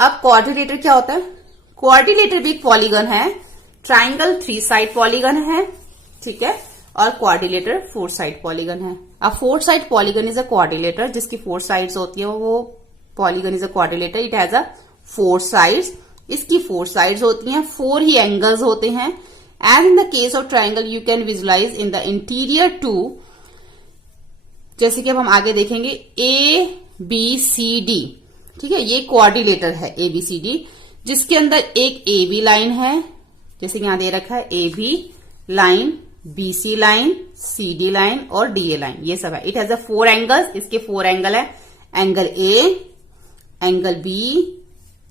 अब क्वाड्रिलेटर क्या होता है? क्वाड्रिलेटर भी एक पॉलीगन है, ट्राइंगल 3 साइड पॉलीगन है, ठीक है, और क्वाड्रिलेटर 4 साइड पॉलीगन है। अब 4 side polygon is a quadrilateral, जिसकी 4 साइड्स होती है वो polygon is a quadrilateral. It has a 4 sides, इसकी 4 साइड्स होती हैं, 4 ही एंगल्स होते हैं। And in the case of triangle you can visualise in the interior too, जैसे कि अब हम आगे देखेंगे, ABCD, ठीक है, ये क्वाड्रिलेटर है ABCD, जिसके अंदर एक AB लाइन है, जैसे कि यहां दे रखा है AB line, BC line, CD line और DA लाइन, ये सब है। इट हैज अ 4 एंगल्स, इसके 4 एंगल है, angle A, angle B,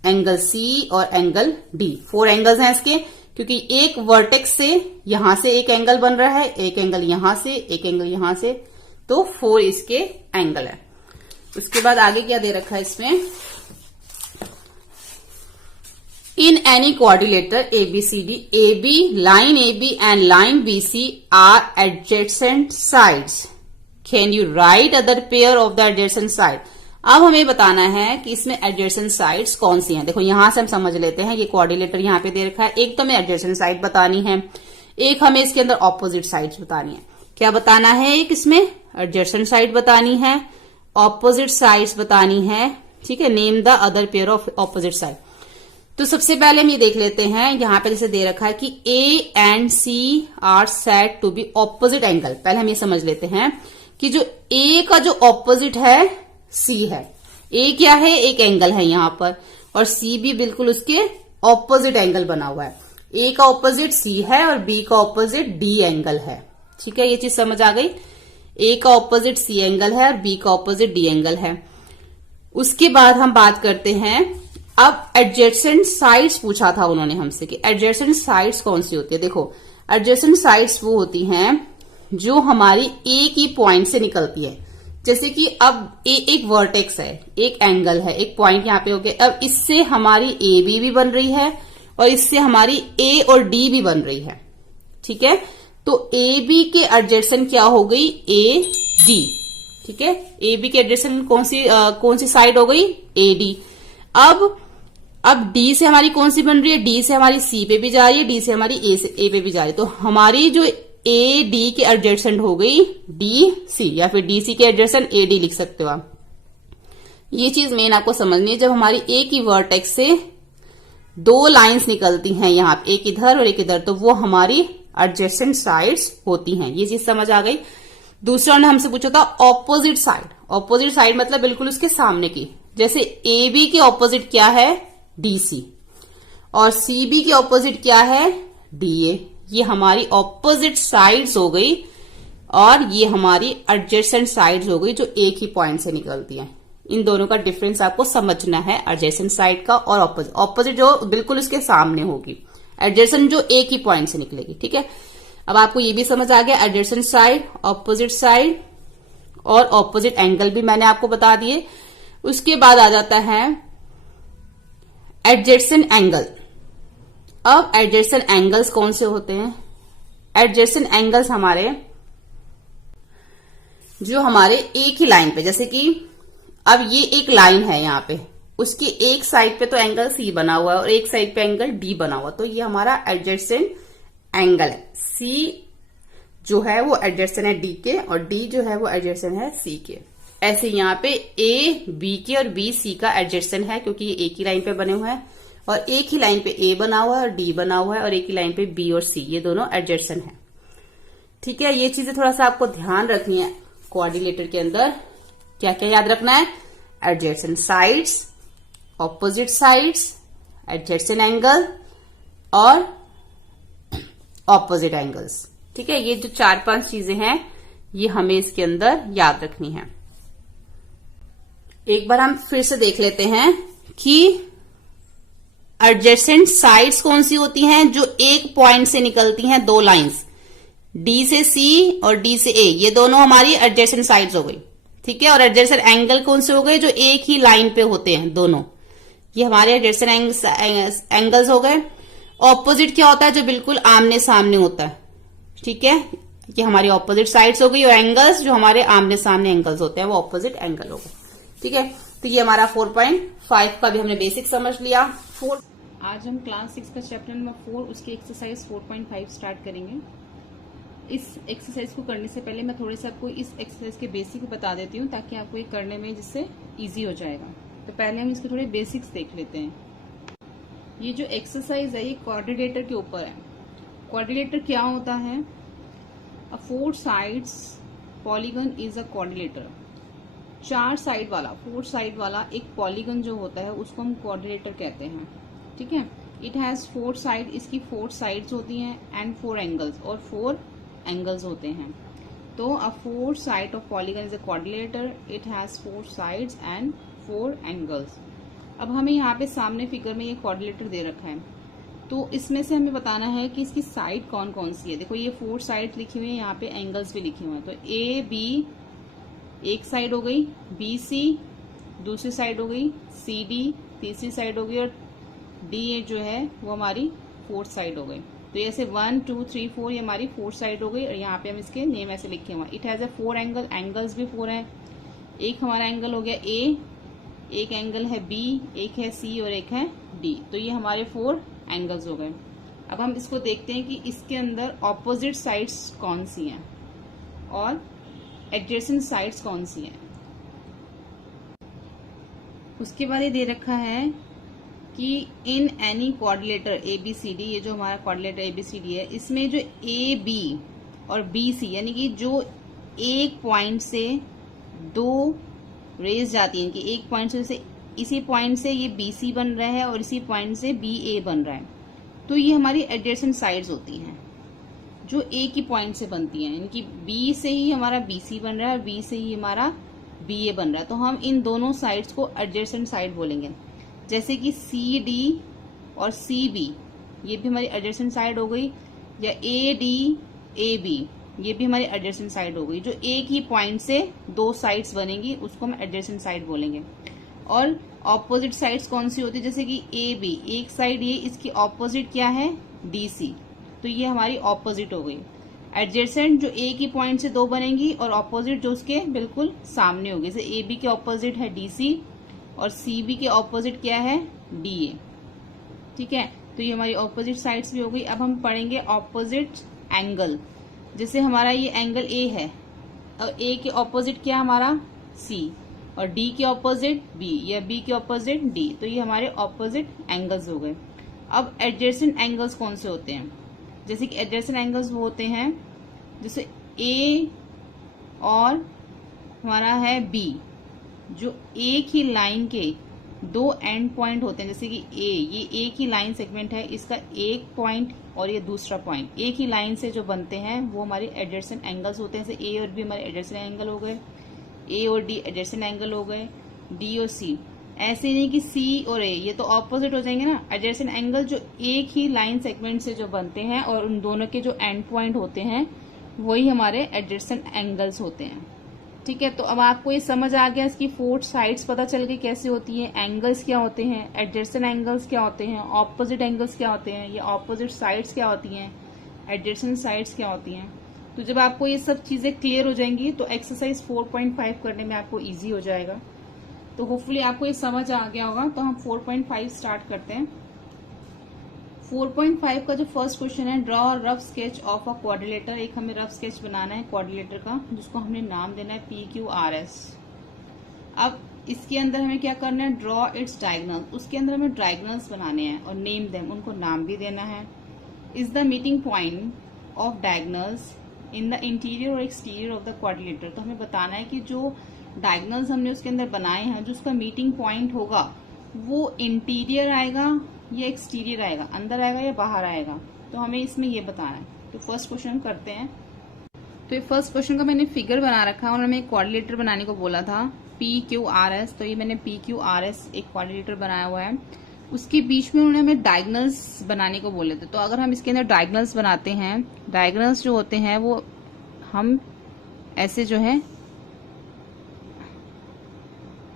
angle C और एंगल D। 4 एंगल्स हैं इसके, क्योंकि एक वर्टेक्स से यहां से एक एंगल बन रहा है, एक एंगल यहां से, एक एंगल यहां से, तो 4 इसके एंगल है। उसके बाद आगे क्या दे रखा है इसमें, इन any quadrilateral ABCD, AB, line AB and line BC are adjacent sides. Can you write other pair of the adjacent side? अब हमें बताना है कि इसमें adjacent sides कौन सी हैं। देखो यहां से हम समझ लेते हैं, ये क्वाड्रिलेटर यहां पे दे रखा है, एक तो हमें adjacent side बतानी है, एक हमें इसके अंदर opposite sides बतानी है। क्या बताना है? एक इसमें adjacent side बतानी है, opposite sides बतानी है, ठीक है। Name the other pair of opposite side। तो सबसे पहले हम ये देख लेते हैं, यहां पे जैसे दे रखा है कि A and C are said to be opposite angle। पहले हम ये समझ लेते हैं कि जो A का जो ऑपोजिट है C है। A क्या है? एक एंगल है यहां पर, और C भी बिल्कुल उसके ऑपोजिट एंगल बना हुआ है। A का ऑपोजिट C है और B का ऑपोजिट D एंगल है, ठीक है, ये चीज समझ आ गई। A का ऑपोजिट C एंगल है और B का ऑपोजिट D एंगल है। उसके बाद हम बात करते हैं, अब एडजेसेंट साइड्स पूछा था उन्होंने हमसे कि एडजेसेंट साइड्स कौन सी होती है। देखो एडजेसेंट साइड्स वो होती हैं जो हमारी एक ही पॉइंट से निकलती है। जैसे कि अब एक वर्टेक्स है, एक एंगल है, एक पॉइंट यहां पे हो गया, अब इससे हमारी AB भी बन रही है और इससे हमारी A और D भी बन रही है, ठीक है। तो AB के एडजेसेंट क्या हो गई? AD, ठीक है। AB के एडजेसेंट कौन सी साइड हो गई? AD। अब D से हमारी कौन सी बन रही है? D से हमारी C पे भी जा रही है, D से हमारी A पे भी जा रही है, तो हमारी जो AD के एडजेसेंट हो गई DC, या फिर DC के एडजेसेंट AD लिख सकते हो आप। ये चीज मेन आपको समझनी है, जब हमारी एक ही वर्टेक्स से 2 लाइंस निकलती हैं यहां पे, एक इधर और एक इधर, तो वो हमारी एडजेसेंट साइड्स होती हैं। ये चीज समझ आ गई। दूसरा ने हमसे पूछा था ऑपोजिट साइड। ऑपोजिट साइड मतलब बिल्कुल उसके सामने की, जैसे AB के ऑपोजिट क्या है? DC, और CB के ऑपोजिट क्या है? DA। ये हमारी ऑपोजिट साइड्स हो गई और ये हमारी एडजेसेंट साइड्स हो गई जो एक ही पॉइंट से निकलती हैं। इन दोनों का डिफरेंस आपको समझना है, एडजेसेंट साइड का और ऑपोजिट। ऑपोजिट जो बिल्कुल उसके सामने होगी, एडजेसेंट जो एक ही पॉइंट से निकलेगी, ठीक है। अब आपको ये भी समझ आ गया, एडजेसेंट साइड, ऑपोजिट साइड और ऑपोजिट एंगल भी मैंने आपको बता दिए। उसके बाद आ जाता है एडजेसेंट एंगल। अब एडजेसेंट एंगल्स कौन से होते हैं? एडजेसेंट एंगल्स हमारे जो हमारे एक ही लाइन पे, जैसे कि अब ये एक लाइन है यहां पे, उसकी एक साइड पे तो एंगल C बना हुआ है और एक साइड पे एंगल D बना हुआ, तो ये हमारा एडजेसेंट एंगल है। C जो है वो एडजेसेंट है D के और D जो है वो एडजेसेंट है C के। ऐसे यहाँ पे A B के और B C का एडजेसेंट है, क्योंकि ये एक ही लाइन पे बने हुए हैं, और एक ही लाइन पे A बना हुआ है और D बना हुआ है, और एक ही लाइन पे B और C, ये दोनों एडजेसेंट है, ठीक है। ये चीजें थोड़ा सा आपको ध्यान रखनी है। क्वाड्रिलेटर के अंदर क्या क्या याद रखना है? Adjacent sides, opposite sides, adjacent angle और ऑपोजिट एंगल्स, ठीक है। ये जो 4-5 चीजें हैं ये हमें इसके अंदर याद रखनी है। एक बार हम फिर से देख लेते हैं कि एडजेसेंट साइड्स कौन सी होती हैं जो एक पॉइंट से निकलती हैं, 2 लाइंस, D से C और D से A, ये दोनों हमारी एडजेसेंट साइड्स हो गई, ठीक है। और एडजेसेंट एंगल कौन से हो गए? जो एक ही लाइन पे होते हैं दोनों, ये हमारे एडजेसेंट एंगल्स हो गए। ऑपोजिट क्या होता है? जो बिल्कुल आमने सामने होता है, ठीक है, ये हमारी ऑपोजिट साइड्स हो गई। और एंगल्स जो हमारे आमने सामने एंगल्स होते हैं वो ऑपोजिट एंगल हो गए, ठीक है। तो ये हमारा 4.5 का भी हमने बेसिक समझ लिया। आज हम क्लास 6 का चैप्टर नंबर 4 उसकी एक्सरसाइज 4.5 स्टार्ट करेंगे। इस एक्सरसाइज को करने से पहले मैं थोड़े से आपको इस एक्सरसाइज के बेसिक बता देती हूँ ताकि आपको ये करने में जिससे इजी हो जाएगा। तो पहले हम इसके थोड़े बेसिक्स देख लेते हैं। ये जो एक्सरसाइज है ये क्वाड्रिलेटर के ऊपर है। क्वाड्रिलेटर क्या होता है? अ 4 sides polygon is a quadrilateral. 4 side वाला 4 साइड वाला एक पॉलीगन जो होता है उसको हम क्वाड्रिलेटर कहते हैं। ठीक है। इट हैज 4 साइड, इसकी 4 साइड्स होती हैं एंड 4 एंगल्स, और 4 एंगल्स होते हैं। तो अ 4 side of polygon is a quadrilateral, it has 4 sides and 4 angles. अब हमें यहाँ पे सामने फिगर में ये क्वाड्रिलेटर दे रखा है, तो इसमें से हमें बताना है कि इसकी साइड कौन कौन सी है। देखो ये 4 साइड लिखी हुई है, यहाँ पे एंगल्स भी लिखे हुए हैं। तो ए बी एक साइड हो गई, बी सी दूसरी साइड हो गई, सी डी तीसरी साइड हो गई, और डी जो है वो हमारी 4th साइड हो गई। तो ऐसे 1 2 3 4 ये हमारी 4th साइड हो गई, और यहाँ पे हम इसके नेम ऐसे लिखे हुए हैं। It has a 4 angle, angles भी 4 हैं। एक हमारा एंगल हो गया ए, एक एंगल है बी, एक है सी और एक है डी। तो ये हमारे 4 एंगल्स हो गए। अब हम इसको देखते हैं कि इसके अंदर ऑपोजिट साइड्स कौन सी हैं और एडजेसेंट साइड्स कौन सी हैं। उसके बाद ये दे रखा है कि in any quadrilateral A B C D, ये जो हमारा quadrilateral A B C D है, इसमें जो ए बी और बी सी यानी कि जो एक पॉइंट से 2 रेज जाती हैं, कि एक पॉइंट से इसी पॉइंट से ये बी सी बन रहा है और इसी पॉइंट से बी ए बन रहा है, तो ये हमारी एडजेसेंट साइड्स होती हैं जो एक ही पॉइंट से बनती हैं। यानी कि बी से ही हमारा बी सी बन रहा है और बी से ही हमारा बी ए बन रहा है, तो हम इन दोनों साइड्स को एडजेसेंट साइड बोलेंगे। जैसे कि सी डी और सी बी ये भी हमारी एडजेसेंट साइड हो गई, या ए डी ए बी ये भी हमारी एडजेसेंट साइड हो गई। जो एक ही पॉइंट से 2 साइड्स बनेंगी उसको हम एडजेसेंट साइड बोलेंगे। और ऑपोजिट साइड्स कौन सी होती है? जैसे कि ए बी एक साइड, ये इसकी ऑपोजिट क्या है? डी सी, तो ये हमारी ऑपोजिट हो गई। एडजेसेंट जो एक ही पॉइंट से 2 बनेंगी, और ऑपोजिट जो उसके बिल्कुल सामने होगी। जैसे ए बी के ऑपोजिट है डी सी और सी बी के ऑपोजिट क्या है? D A. ठीक है, तो ये हमारी ऑपोजिट साइड्स भी हो गई। अब हम पढ़ेंगे ऑपोजिट एंगल। जैसे हमारा ये एंगल ए है और ए के ऑपोजिट क्या हमारा? सी, और डी के ऑपोजिट बी, या बी के ऑपोजिट डी, तो ये हमारे ऑपोजिट एंगल्स हो गए। अब एडजेसेंट एंगल्स कौन से होते हैं? जैसे कि एडजेसेंट एंगल्स वो होते हैं जैसे ए और हमारा है बी, जो एक ही लाइन के 2 एंड पॉइंट होते हैं। जैसे कि ये एक ही लाइन सेगमेंट है, इसका एक पॉइंट और ये दूसरा पॉइंट एक ही लाइन से जो बनते हैं वो हमारे एडजेसेंट एंगल्स होते हैं। जैसे ए और बी हमारे एडजेसेंट एंगल हो गए, ए और डी एडजेसेंट एंगल हो गए, डी और सी। ऐसे नहीं कि सी और ए ये तो ऑपोजिट हो जाएंगे ना। एडजेसेंट एंगल जो एक ही लाइन सेगमेंट से जो बनते हैं और उन दोनों के जो एंड पॉइंट होते हैं वही हमारे एडजेसेंट एंगल्स होते हैं। ठीक है, तो अब आपको ये समझ आ गया, इसकी 4 साइड्स पता चल गई कैसे होती है, एंगल्स क्या होते हैं, एडजेसेंट एंगल्स क्या होते हैं, ऑपोजिट एंगल्स क्या होते हैं, ये ऑपोजिट साइड्स क्या होती हैं, एडजेसेंट साइड्स क्या होती हैं। तो जब आपको ये सब चीजें क्लियर हो जाएंगी तो एक्सरसाइज 4.5 करने में आपको इजी हो जाएगा। तो होपफुली आपको ये समझ आ गया होगा। तो हम 4.5 स्टार्ट करते हैं। 4.5 का जो फर्स्ट क्वेश्चन है, draw rough sketch of a quadrilateral. एक हमें रफ स्केच बनाना है क्वाड्रिलेटर का, जिसको हमने नाम देना है PQRS। अब इसके अंदर हमें क्या करना है? Draw its diagonal. उसके अंदर हमें डायगोनल्स बनाने हैं और नेम देम, उनको नाम भी देना है। Is the meeting point of diagonals in the interior और एक्सटीरियर ऑफ द क्वाड्रिलेटर। तो हमें बताना है कि जो डायगोनल्स हमने उसके अंदर बनाए हैं, जो उसका मीटिंग पॉइंट होगा वो इंटीरियर आएगा या एक्सटीरियर आएगा, अंदर आएगा या बाहर आएगा, तो हमें इसमें ये बताना है। तो फर्स्ट क्वेश्चन करते हैं। तो ये फर्स्ट क्वेश्चन का मैंने फिगर बना रखा है और हमें क्वाड्रिलेटर बनाने को बोला था PQRS। तो ये मैंने PQRS एक क्वाड्रिलेटर बनाया हुआ है। उसके बीच में उन्होंने हमें डायगोनल्स बनाने को बोले थे। तो अगर हम इसके अंदर डायगोनल्स बनाते हैं, डायगोनल्स जो होते हैं वो हम ऐसे जो है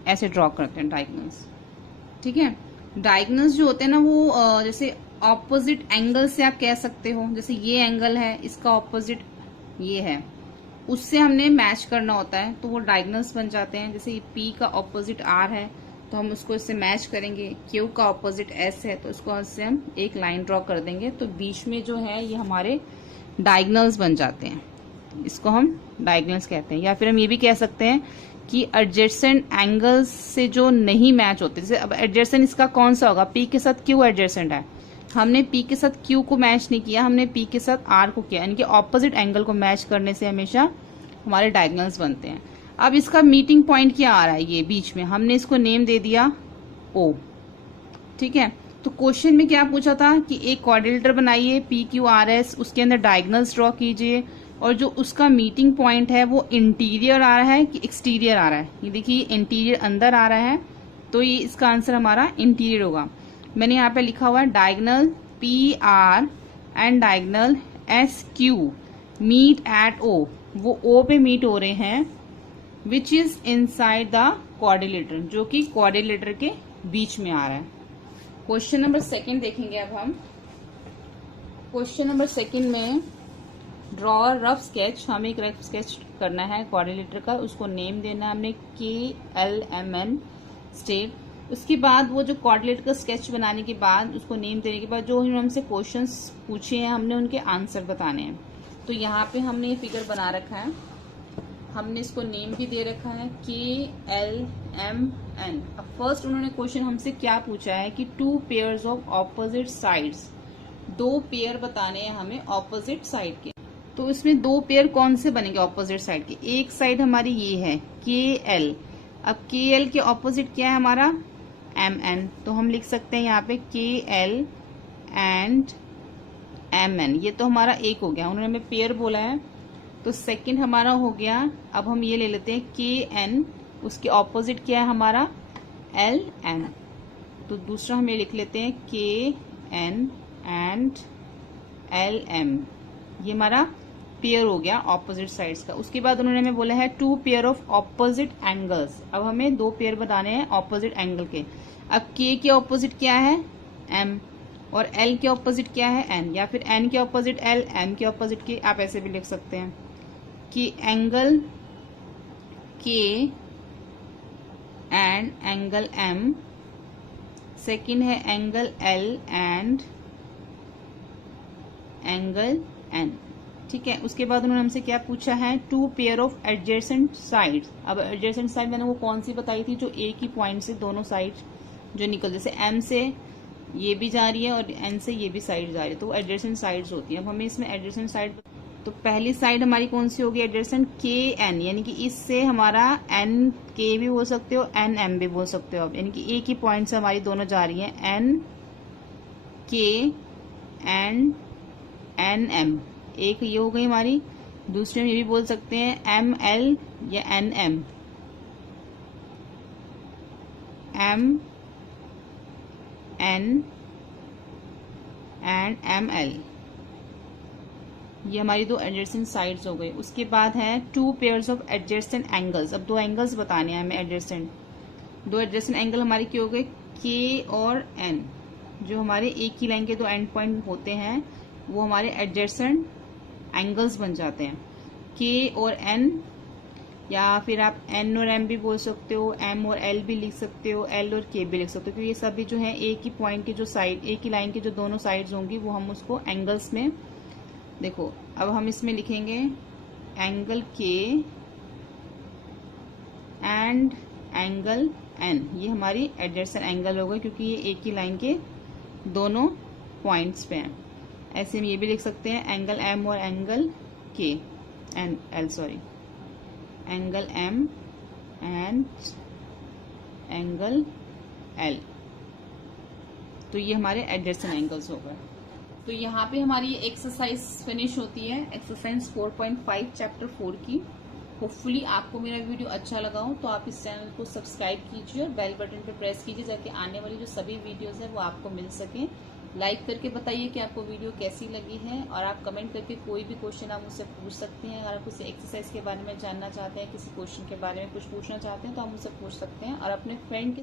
ऐसे ड्रॉ करते हैं डायगोनल्स। ठीक है, डायगोनल्स जो होते हैं ना वो जैसे ऑपोजिट एंगल से आप कह सकते हो। जैसे ये एंगल है, इसका ऑपोजिट ये है, उससे हमने मैच करना होता है, तो वो डायगोनल्स बन जाते हैं। जैसे P का ऑपोजिट R है तो हम उसको इससे मैच करेंगे, Q का ऑपोजिट S है तो उसको इससे हम एक लाइन ड्रॉ कर देंगे, तो बीच में जो है ये हमारे डायगोनल्स बन जाते हैं। इसको हम डायगोनल्स कहते हैं। या फिर हम ये भी कह सकते हैं कि एडजेसेंट एंगल्स से जो नहीं मैच होते, जैसे अब एडजेसेंट इसका कौन सा होगा, P के साथ Q एडजेसेंट है, हमने P के साथ Q को मैच नहीं किया, हमने P के साथ R को किया, यानी कि ऑपोजिट एंगल को मैच करने से हमेशा हमारे डायगोनल्स बनते हैं। अब इसका मीटिंग पॉइंट क्या आ रहा है, ये बीच में, हमने इसको नेम दे दिया O, ठीक है। तो क्वेश्चन में क्या पूछा था कि एक क्वाड्रिलेटर बनाइए PQRS, उसके अंदर डायगोनल्स ड्रॉ कीजिए, और जो उसका मीटिंग पॉइंट है वो इंटीरियर आ रहा है कि एक्सटीरियर आ रहा है। ये देखिए इंटीरियर अंदर आ रहा है, तो ये इसका आंसर हमारा इंटीरियर होगा। मैंने यहाँ पे लिखा हुआ है diagonal PR and diagonal SQ meet at O, वो O पे मीट हो रहे हैं, which is inside the quadrilateral, जो कि क्वाड्रिलेटर के बीच में आ रहा है। क्वेश्चन नंबर 2 देखेंगे अब हम। क्वेश्चन नंबर 2 में ड्रॉ रफ स्केच, हमें एक रफ स्केच करना है क्वाड्रिलेटर का, उसको नेम देना है हमने KLMN स्टेट। उसके बाद वो जो क्वाड्रिलेटर का स्केच बनाने के बाद, उसको नेम देने के बाद, जो हमसे क्वेश्चंस पूछे हैं हमने उनके आंसर बताने हैं। तो यहाँ पे हमने ये फिगर बना रखा है, हमने इसको नेम भी दे रखा है KLMN। अब फर्स्ट उन्होंने क्वेश्चन हमसे क्या पूछा है कि 2 pairs of opposite sides, 2 pair बताने हैं हमें ऑपोजिट साइड के। तो इसमें 2 पेयर कौन से बनेंगे ऑपोजिट साइड के, एक साइड हमारी ये है KL, अब KL के ऑपोजिट क्या है हमारा MN, तो हम लिख सकते हैं यहाँ पे KL एंड MN। ये तो हमारा एक हो गया, उन्होंने हमें पेयर बोला है, तो सेकंड हमारा हो गया। अब हम ये ले लेते हैं KN, उसके ऑपोजिट क्या है हमारा LM, तो दूसरा हम ये लिख लेते हैं KN एंड LM, ये हमारा पेयर हो गया ऑपोजिट साइड्स का। उसके बाद उन्होंने हमें बोला है 2 पेयर ऑफ ऑपोजिट एंगल्स, अब हमें 2 पेयर बताने हैं ऑपोजिट एंगल के। अब K के ऑपोजिट क्या है M, और L के ऑपोजिट क्या है N, या फिर N के ऑपोजिट L, M के ऑपोजिट K, आप ऐसे भी लिख सकते हैं कि angle K and angle M, second है angle L and angle N, ठीक है। उसके बाद उन्होंने हमसे क्या पूछा है 2 पेयर ऑफ एडजेसेंट साइड्स। अब एडजेसेंट साइड मैंने वो कौन सी बताई थी, जो एक ही पॉइंट से दोनों साइड जो निकल, जैसे M से ये भी जा रही है और N से ये भी साइड जा रही है, तो वो एडजेसेंट साइड्स होती है। अब हमें इसमें एडजेसेंट साइड, तो पहली साइड हमारी कौन सी होगी एडजेसेंट KN, यानी कि इससे हमारा NK भी बोल सकते हो NM भी बोल सकते हो आप, यानी कि एक ही पॉइंट से हमारी दोनों जा रही है NK एंड NM, एक ये हो गई हमारी। दूसरे हम ये भी बोल सकते हैं ML या NM, MN एंड ML, ये हमारी 2 एडजेसेंट साइड्स हो गई। उसके बाद है 2 पेयर्स ऑफ एडजेसेंट एंगल्स, अब 2 एंगल्स बताने हैं हमें एडजेसेंट। 2 एडजेसेंट एंगल हमारे क्या हो गए K और N, जो हमारे एक ही लाइन के 2 एंड पॉइंट होते हैं वो हमारे एडजेसेंट एंगल्स बन जाते हैं, K और N, या फिर आप N और M भी बोल सकते हो, M और L भी लिख सकते हो, L और K भी लिख सकते हो, क्योंकि ये सभी जो है एक ही पॉइंट के जो साइड, एक ही लाइन के जो दोनों साइड्स होंगी वो हम उसको एंगल्स में, देखो अब हम इसमें लिखेंगे angle K and angle N, ये हमारी एडजेसेंट एंगल हो गई, क्योंकि ये एक ही लाइन के दोनों पॉइंट्स पे हैं। ऐसे में ये भी लिख सकते हैं एंगल M और angle K and L, sorry, angle M and angle L, तो ये हमारे एडजेसेंट एंगल्स हो गए। तो यहाँ पे हमारी ये एक्सरसाइज फिनिश होती है, एक्सरसाइज 4.5 चैप्टर 4 की। होपफुली आपको मेरा वीडियो अच्छा लगा हो तो आप इस चैनल को सब्सक्राइब कीजिए और बेल बटन पर प्रेस कीजिए, ताकि आने वाली जो सभी वीडियोस है वो आपको मिल सके। लाइक करके बताइए कि आपको वीडियो कैसी लगी है, और आप कमेंट करके कोई भी क्वेश्चन आप मुझसे पूछ सकते हैं। अगर आप किसी एक्सरसाइज के बारे में जानना चाहते हैं, किसी क्वेश्चन के बारे में कुछ पूछना चाहते हैं, तो आप मुझसे पूछ सकते हैं। और अपने फ्रेंड